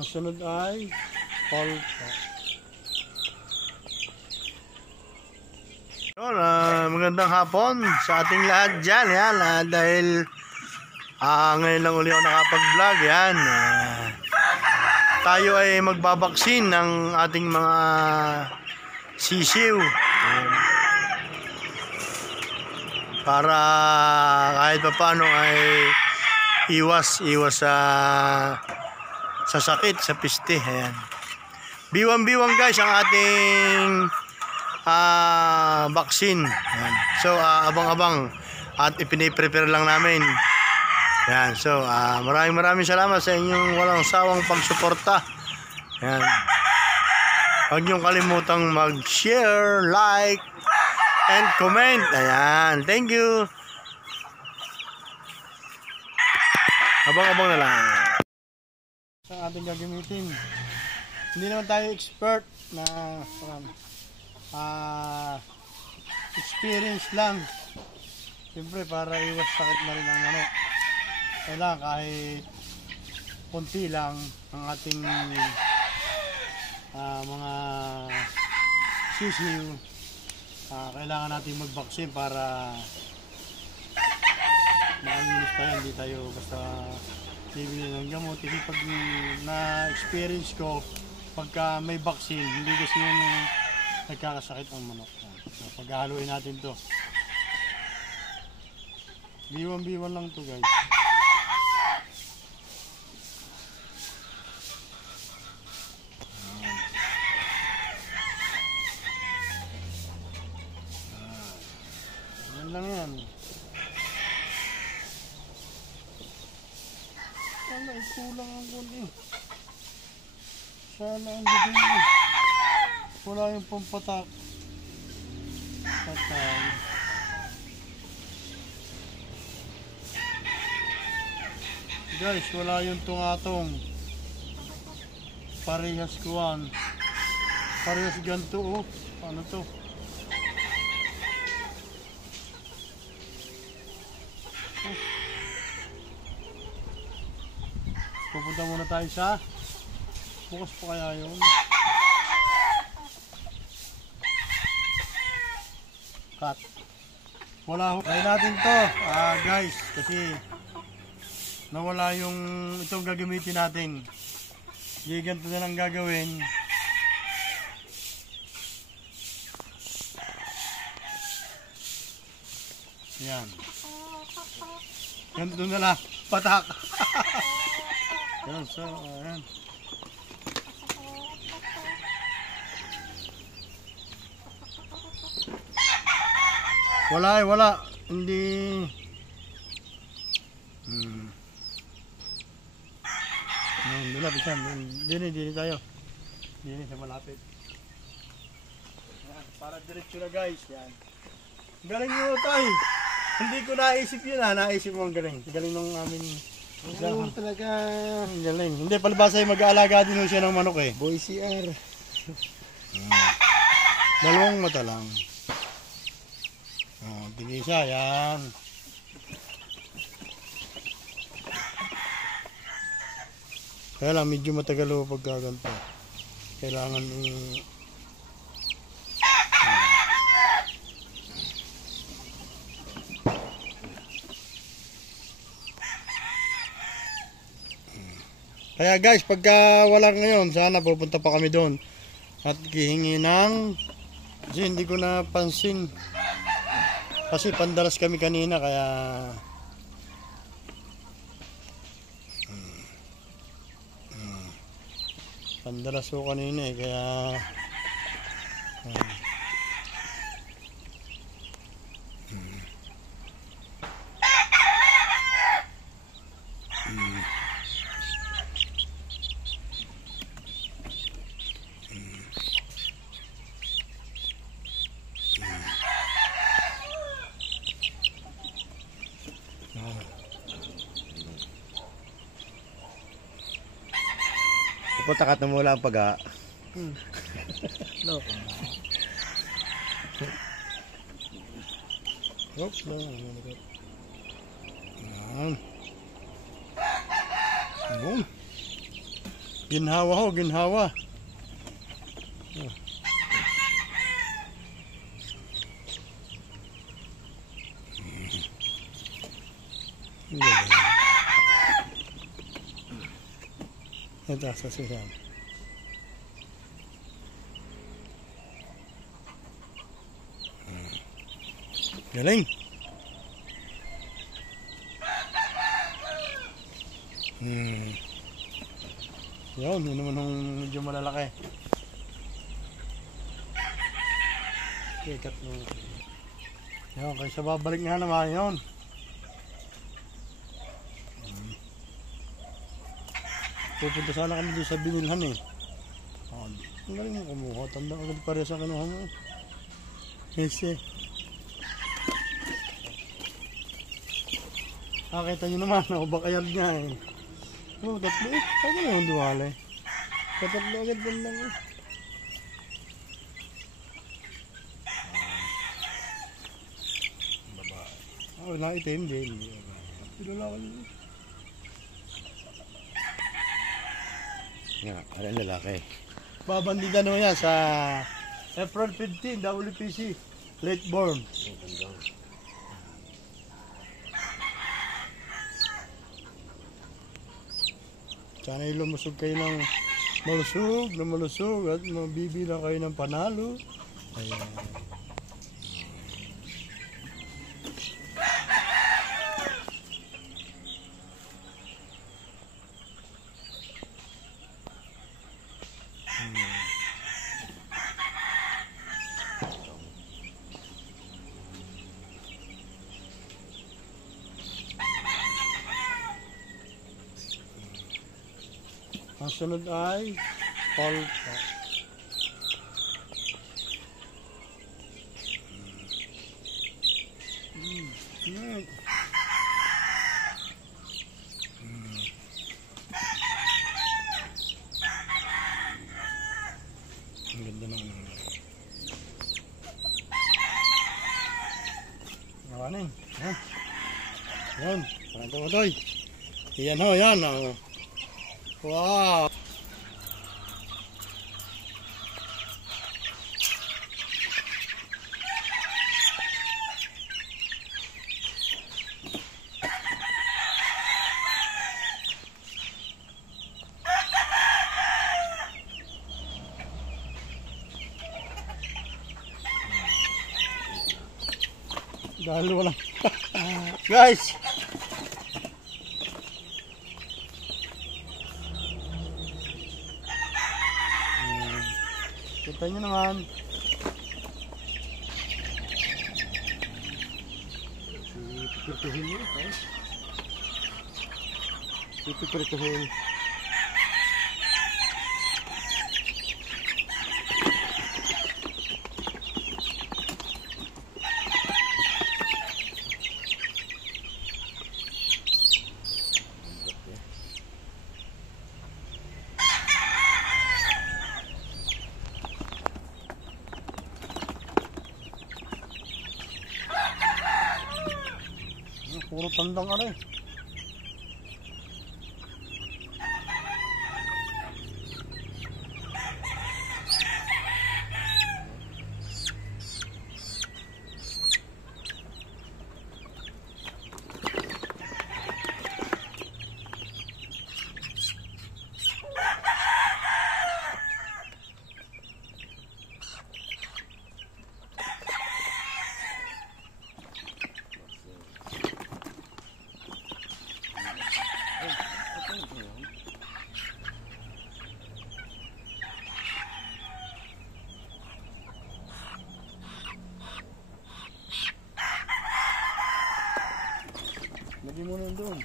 Ang sunod ay polka. Magandang hapon sa ating lahat dyan. Yan, dahil ngayon lang uli ako nakapag-vlog. Yan, tayo ay magbabaksin ng ating mga sisiw. Para kahit pa paano ay iwas sa sakit, sa piste. Ayan. Biwang guys ang ating vaccine. Ayan. So abang-abang at ipiniprepare lang namin. Ayan. So maraming salamat sa inyong walang sawang pagsuporta. Ayan. Huwag niyong kalimutang mag-share, like, and comment. Ayan. Thank you. Abang-abang na lang sa ating gagamitin. Hindi naman tayo expert na experience lang. Siyempre para iwas sakit na rin ang manok, kailangan kahit konti lang ang ating mga sisiw. Kailangan natin mag-vaccine para makalinis tayo, hindi tayo basta bibili ng gamot. Kasi pag na-experience ko, pagka may vaccine, hindi kasi yung nagkakasakit ang manok. So, paghahaluin natin to. Biwan lang to guys. Yan lang yan. Sana kulang ang kundi. Sana ang bibili. Wala yung pampatak. Patay. Guys, wala yung tungatong. Parehas kuwan. Parehas ganito oh. Ano to? Pupunta muna tayo sa bukas pa kaya yun. Cut. Wala ho. Try natin to guys, kasi nawala yung itong gagamitin natin. Hindi ganito na lang gagawin. Yan. Ganito na lang. Patak. Yan, so, ayan. Wala. Hindi. Dini tayo. Dini sa malapit. Yan, para diretso na guys. Yan. Galing mo tayo. Hindi ko naisip yun naisip mo ang galing. Galing ng amin. Oo talaga. Galing. Hindi, palibasa yung mag-aalaga din siya ng manok eh. Boy CR. Dalawang mata lang. Tigisa, yan. Kaya lang, medyo matagal o pagkaganto. Kailangan Kaya guys, pagka wala ngayon, sana pupunta pa kami doon at hihingi ng, kasi hindi ko napansin kasi pandalas kami kanina, kaya pandalas ko kanina kaya Takat na mula ang paga. No. Oops, no. Yan. Boom. Ginhawa ho, ginhawa. Ito sa siya. Galing. Yun, yun naman yung medyo malalaki. Ikat mo. Yun, kaysa babalik nga naman yun. Pupunta sana kami doon sa binilhan eh. Ang galing mo kumuha. Tanda agad pareha sa kinuha mo. Kasi kita nyo naman, nakabakayad niya eh. Oh, tatlo eh. Kaya na yung duwala eh. Tatlo agad ba lang eh. Wala itim din. Lalaki yun. Nga, ano lalaki. Babandigan mo yan sa April 15, WPC. Late born. Sana lumusog kayo ng malusog at mabibilang kayo ng panalo. Ayan. Ang sunod ay polka. Ang ganda naman. Nawanin. Yan. Yan. Parang tumatoy. Yan ho, yan. Wow! Dahil walang guys! Kita nyo naman. Pipirtuhin nyo. Pipirtuhin. Puro tandang ano eh. Lagi mo na doon.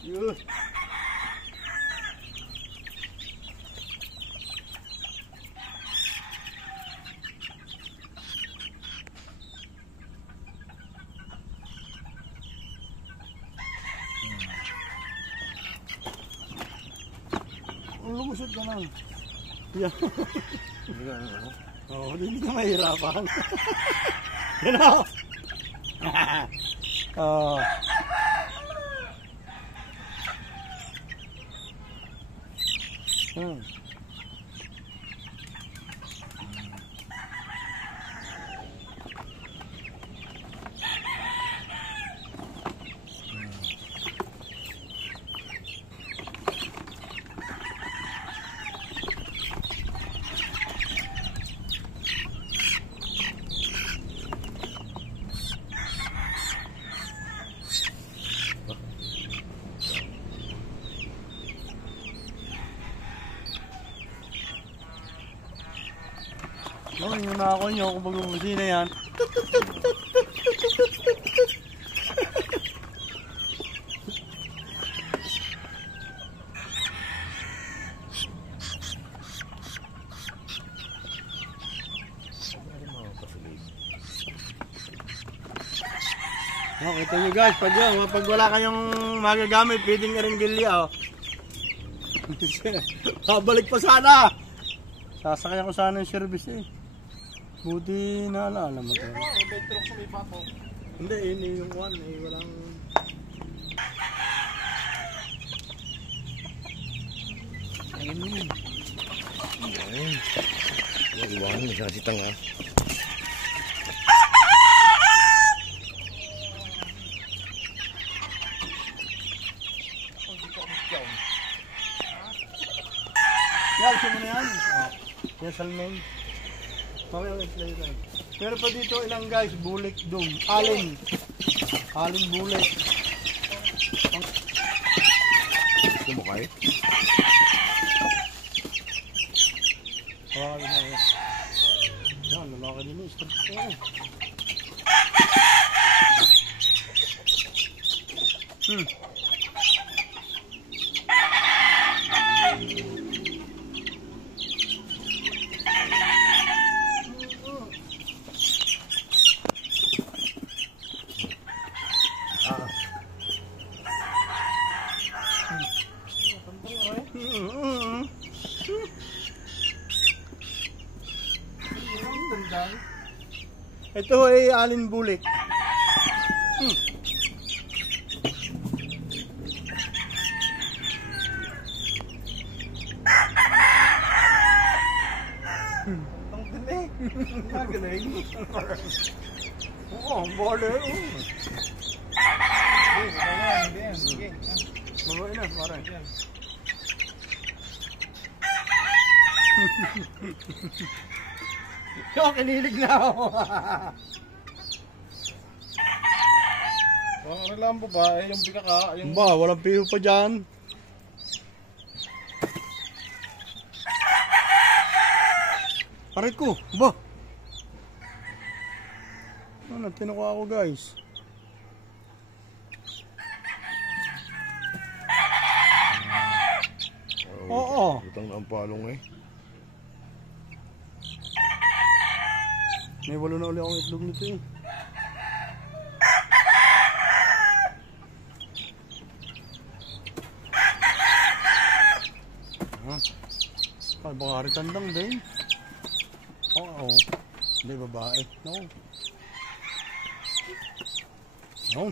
Yun. lumusot ka lang. Yan. Oo, hindi ka mahirapan. Yan o. Oo. No, yung nako nyo kung pag-ubusina yan. Okay, ito nyo guys, pag wala kayong magagamit, pwedeng eringgilya, oh. Babalik pa sana. Sasakyan ko sana yung service eh. Buti naalala mo ito. Hindi, yun yung one eh, walang... Ayun mo yun. Ayun. Iwanan mo siya si tanga. Yan, sino na yan? Yan, salmon. Okay, okay. Pero pa dito ilang guys, bulik dum. Alin. Alin bulik. Gusto mo kayo? Yan, lalaki din eh. Start ko eh. Ito ay alin bulik. Ang galing. Ang galing. Oo, ang bole. Mabuhay na, parang. Yo, kinilig na ako. Ano lang po ba? Yung bika ka? Yung... Ba, walang piho pa dyan. Parit ko, ba? Ano, tinukuha ako guys. Oo. Utang na ang palong eh. May walo na ulit akong itlog nito eh. Ay, baka ritandang din. Oo. Hindi babae. No. No.